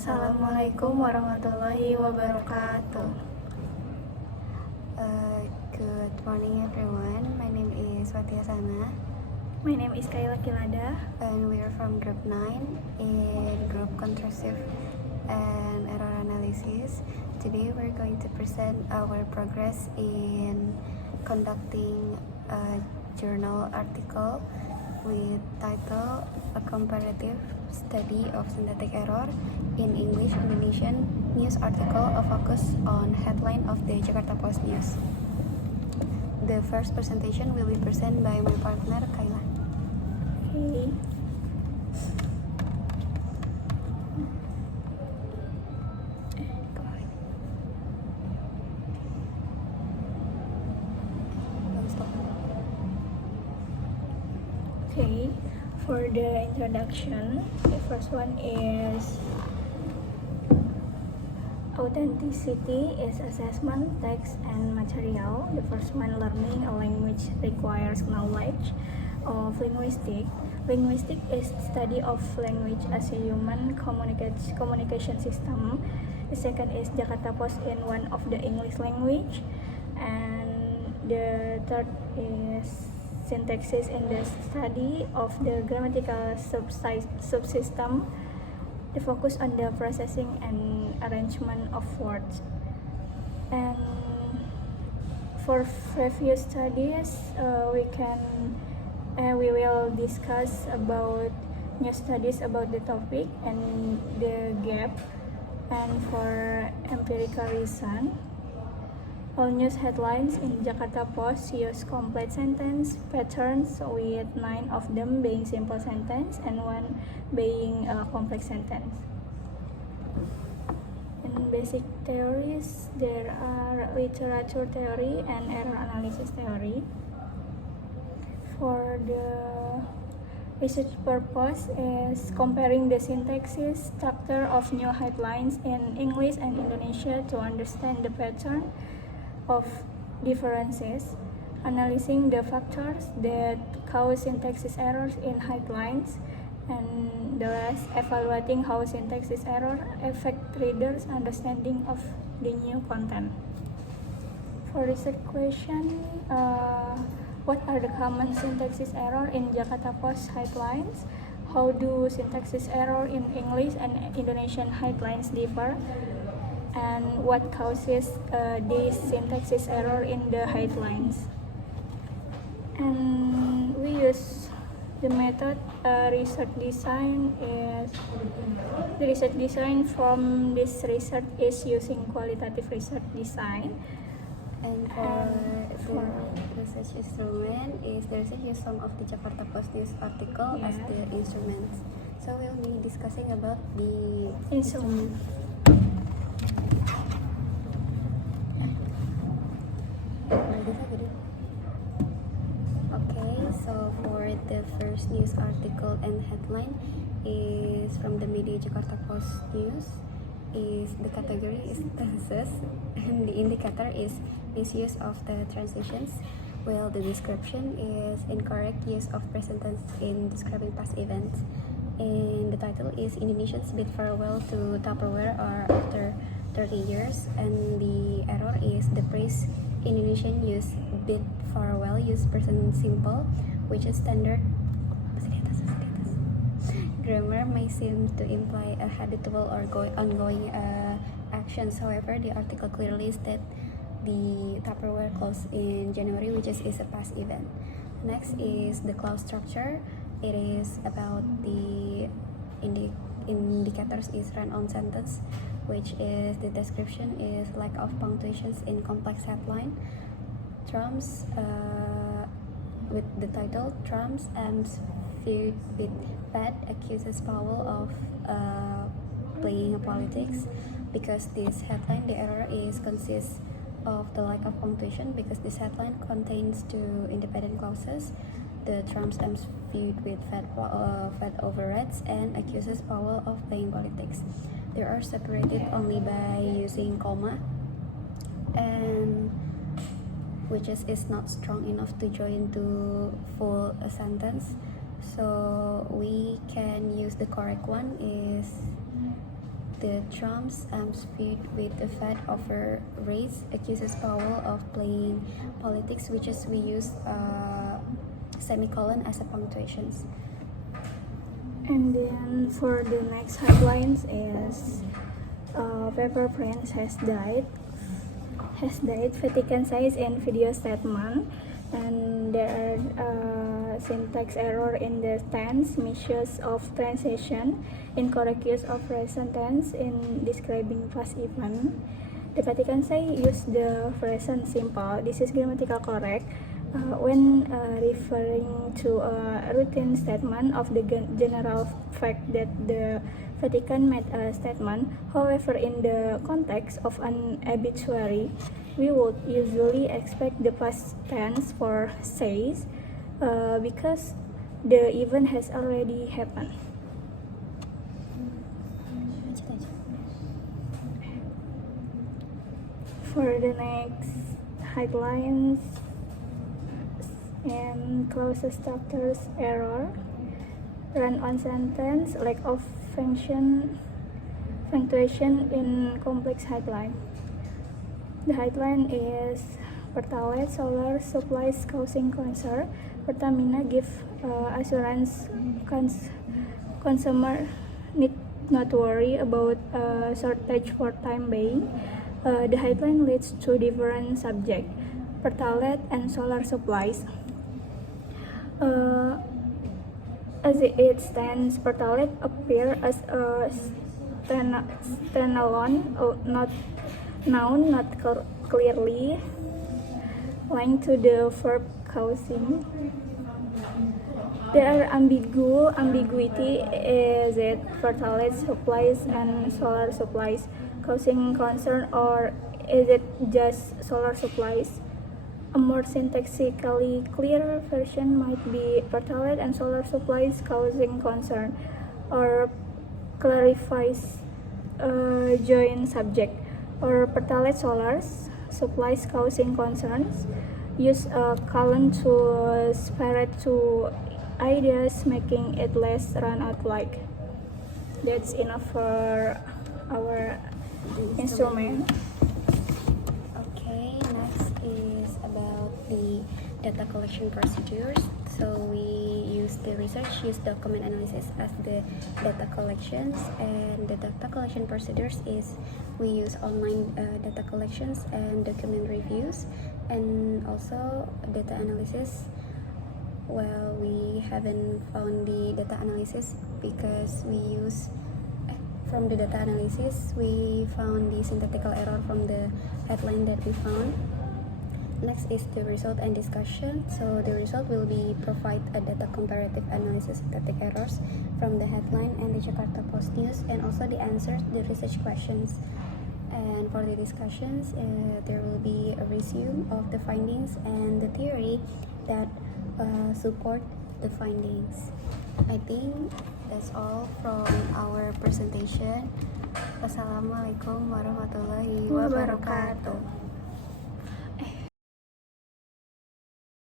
Assalamualaikum warahmatullahi wabarakatuh. Good morning everyone, my name is Watia Sana My name is Kayla Kilada. and we are from group 9 in group contrastive and error analysis. Today we're going to present our progress in conducting a journal article with title A Comparative Study of Synthetic Error in English Indonesian News Article, a focus on headline of the Jakarta Post News. The first presentation will be presented by my partner Kayla. Okay. Okay, for the introduction, the first one is authenticity is assessment, text, and material. The first one, learning a language requires knowledge of linguistics. Linguistics is study of language as a human communication system. The second is Jakarta Post in one of the English language. And the third is syntaxis in the study of the grammatical subsystem. The focus on the processing and arrangement of words. And for previous studies, we will discuss about new studies about the topic and the gap. And for empirical reason, all news headlines in Jakarta Post use complete sentence patterns, with 9 of them being simple sentence and 1 being a complex sentence. In basic theories, there are literature theory and error analysis theory. For the research purpose is comparing the syntaxis structure of new headlines in English and Indonesia to understand the pattern of differences, analyzing the factors that cause syntaxis errors in headlines, and the last, evaluating how syntaxis error affect readers' understanding of the new content. For research question, what are the common syntaxis error in Jakarta Post headlines? How do syntaxis error in English and Indonesian headlines differ? And what causes this syntaxis error in the headlines? And we use the method research design. Is the research design from this research is using qualitative research design. And for the research instrument is the research use some of the Jakarta Post News article as the instruments. So we'll be discussing about the Instrument. Okay, so for the first news article and headline is from the media Jakarta Post News. Is the category is tenses and the indicator is misuse of the transitions, while the description is incorrect use of present tense in describing past events. And the title is Indonesians bid farewell to Tupperware or after 30 years, and the error is the phrase Indonesian use bid farewell use present simple, which is standard. Grammar may seem to imply a habitual or ongoing actions. However, the article clearly states the Tupperware closed in January, which is a past event. Next is the clause structure. It is about the indicators is run-on sentence, which is the description is lack of punctuations in complex headline. Trumps with the title Trump's feud with Fed accuses Powell of playing politics. Because this headline, the error consists of the lack of punctuation, because this headline contains 2 independent clauses. The Trump's feud with Fed overrides and accuses Powell of playing politics. They are separated only by using comma, and which is not strong enough to join to full a sentence. So we can use the correct one is the Trump's feud with the Fed over rates, accuses Powell of playing politics, which is we use semicolon as a punctuations. And then for the next headlines is Pepper Prince has died. Vatican says in video statement, and there are syntax error in the tense, misuse of transition, incorrect use of present tense in describing past event. The Vatican say use the present simple. This is grammatical correct when referring to a routine statement of the general fact that the Vatican made a statement. However, in the context of an obituary, we would usually expect the past tense for says because the event has already happened. For the next headlines and clauses structures error, run-on sentence, lack of punctuation in complex headline. The headline is Pertalite solar supplies causing concern. Pertamina give assurance consumer need not worry about shortage for time being. The headline leads to different subject, Pertalite and solar supplies. As it stands, Pertalite appear as a standalone, not noun, not clearly linked to the verb causing. There are ambiguity. Is it Pertalite supplies and solar supplies causing concern, or is it just solar supplies? A more syntactically clear version might be Pertalite and solar supplies causing concern, or clarifies joint subject, or Pertalite solar supplies causing concerns. Use a colon to separate two ideas, making it less run out like. That's enough for our instrument. Okay, next is about the data collection procedures. So we use document analysis as the data collections, and the data collection procedures is we use online data collections and document reviews, and also data analysis. Well, we haven't found the data analysis because we use from the data analysis we found the syntactical error from the headline that we found. Next is the result and discussion. So the result will be provide a data comparative analysis syntactic errors from the headline and the Jakarta Post News, and also the answers, the research questions. And for the discussions, there will be a resume of the findings and the theory that support the findings. I think that's all from our presentation. Wassalamualaikum warahmatullahi wabarakatuh.